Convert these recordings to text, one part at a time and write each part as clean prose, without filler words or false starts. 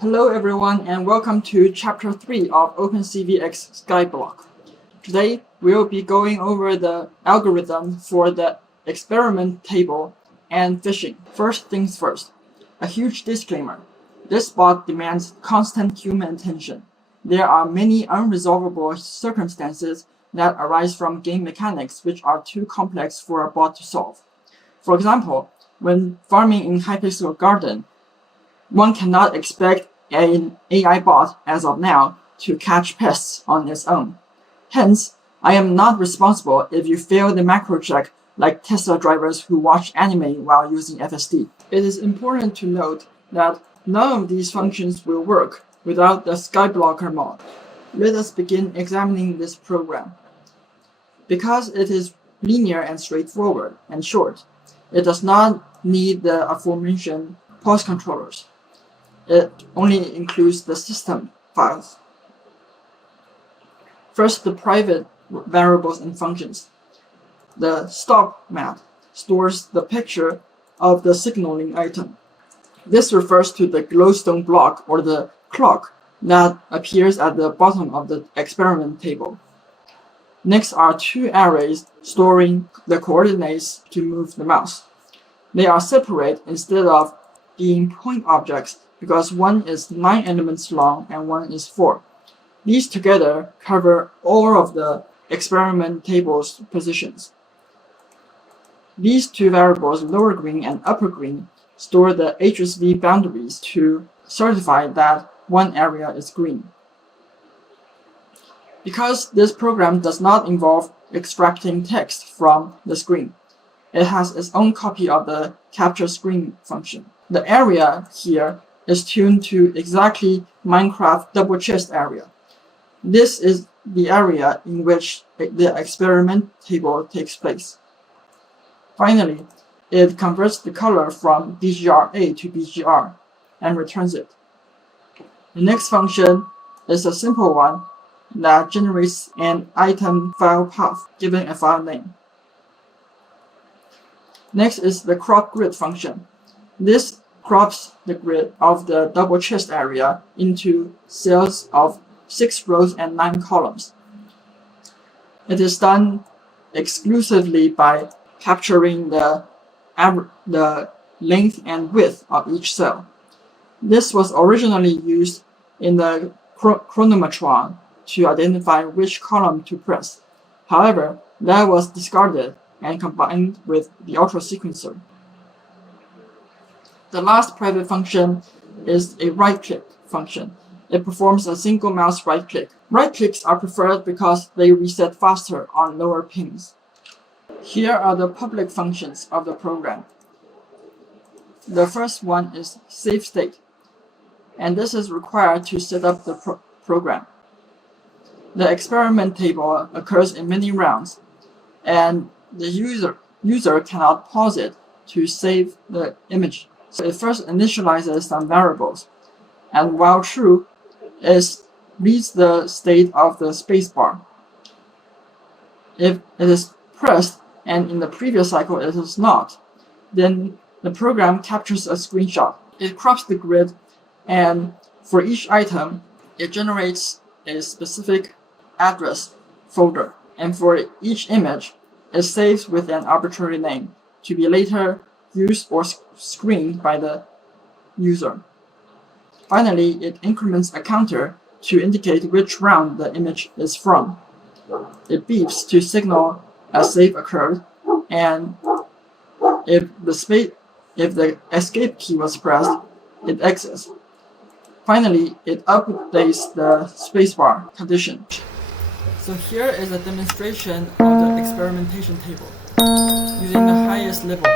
Hello everyone and welcome to Chapter 3 of OpenCV x Skyblock. Today we'll be going over the algorithm for the experiment table and fishing. First things first, a huge disclaimer. This bot demands constant human attention. There are many unresolvable circumstances that arise from game mechanics which are too complex for a bot to solve. For example, when farming in Hypixel Garden, one cannot expect an AI bot, as of now, to catch pests on its own. Hence, I am not responsible if you fail the macro check like Tesla drivers who watch anime while using FSD. It is important to note that none of these functions will work without the Skyblocker mod. Let us begin examining this program. Because it is linear and straightforward and short, it does not need the aforementioned pulse controllers. It only includes the system files. First, the private variables and functions. The stop map stores the picture of the signaling item. This refers to the glowstone block or the clock that appears at the bottom of the experiment table. Next are two arrays storing the coordinates to move the mouse. They are separate instead of being point objects because one is 9 elements long and one is 4. These together cover all of the experiment table's positions. These two variables, lower green and upper green, store the HSV boundaries to certify that one area is green. Because this program does not involve extracting text from the screen, it has its own copy of the capture screen function. The area here is tuned to exactly Minecraft double chest area. This is the area in which the experiment table takes place. Finally, it converts the color from BGR-A to BGR and returns it. The next function is a simple one that generates an item file path given a file name. Next is the crop grid function. This crops the grid of the double chest area into cells of 6 rows and 9 columns. It is done exclusively by capturing the length and width of each cell. This was originally used in the chronometron to identify which column to press. However, that was discarded and combined with the ultra sequencer. The last private function is a right-click function. It performs a single mouse right-click. Right-clicks are preferred because they reset faster on lower pings. Here are the public functions of the program. The first one is save state, and this is required to set up the program. The experiment table occurs in many rounds, and the user cannot pause it to save the image. So it first initializes some variables, and while true, it reads the state of the spacebar. If it is pressed, and in the previous cycle it is not, then the program captures a screenshot. It crops the grid, and for each item, it generates a specific address folder. And for each image, it saves with an arbitrary name to be later used or screened by the user. Finally, it increments a counter to indicate which round the image is from. It beeps to signal a save occurred, and if the escape key was pressed, it exits. Finally, it updates the spacebar condition. So here is a demonstration of the experimentation table using the highest level.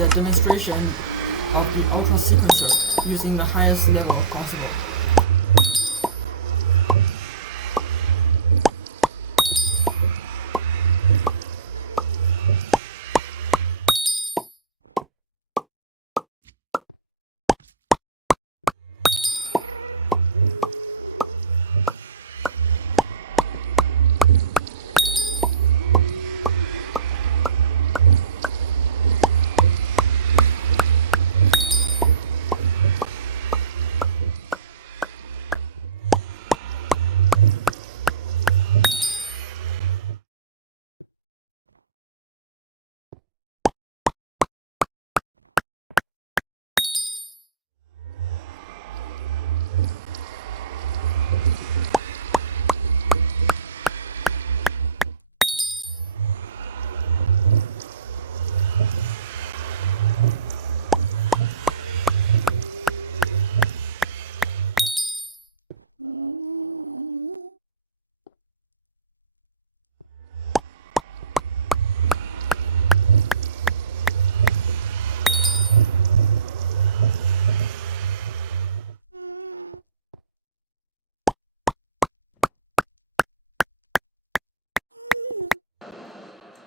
a demonstration of the ultra sequencer using the highest level possible.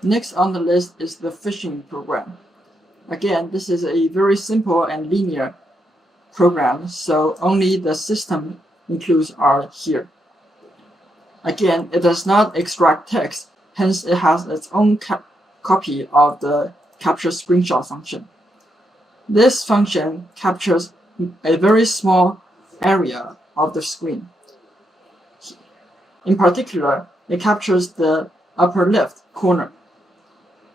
Next on the list is the fishing program. Again, this is a very simple and linear program, so only the system includes are here. Again, it does not extract text, hence it has its own copy of the capture screenshot function. This function captures a very small area of the screen. In particular, it captures the upper left corner.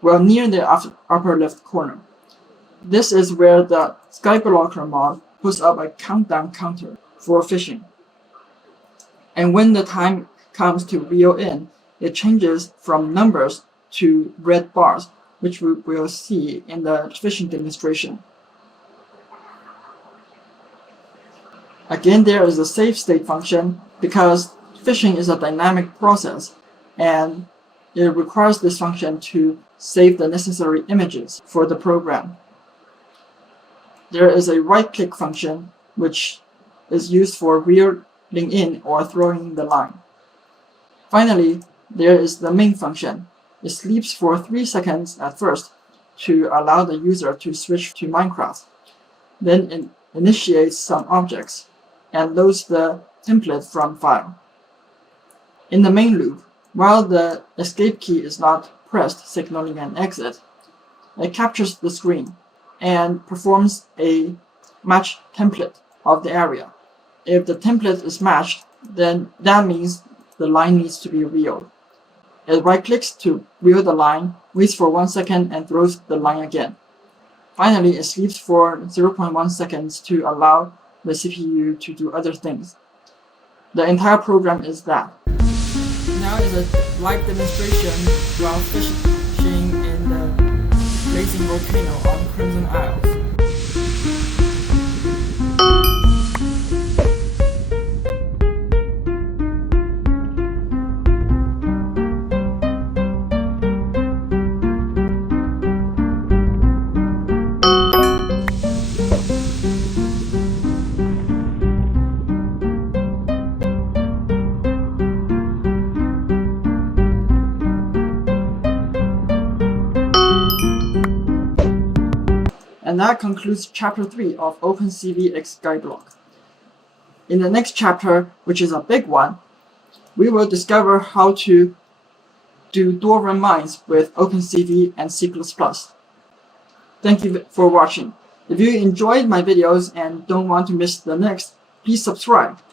Well, near the upper left corner. This is where the Skyblocker mod puts up a countdown counter for fishing. And when the time comes to reel in, it changes from numbers to red bars, which we will see in the fishing demonstration. Again, there is a save state function because fishing is a dynamic process, and it requires this function to save the necessary images for the program. There is a right-click function which is used for reeling in or throwing the line. Finally, there is the main function. It sleeps for 3 seconds at first to allow the user to switch to Minecraft. Then it initiates some objects and loads the template from file. In the main loop, while the escape key is not pressed, signaling an exit, it captures the screen and performs a match template of the area. If the template is matched, then that means the line needs to be reeled. It right-clicks to reel the line, waits for 1 second, and throws the line again. Finally, it sleeps for 0.1 seconds to allow the CPU to do other things. The entire program is that. Now is a live demonstration while fishing in the blazing volcano on Crimson Isles. And that concludes chapter 3 of OpenCV x Skyblock. In the next chapter, which is a big one, we will discover how to do dual run mines with OpenCV and C++. Thank you for watching. If you enjoyed my videos and don't want to miss the next, please subscribe.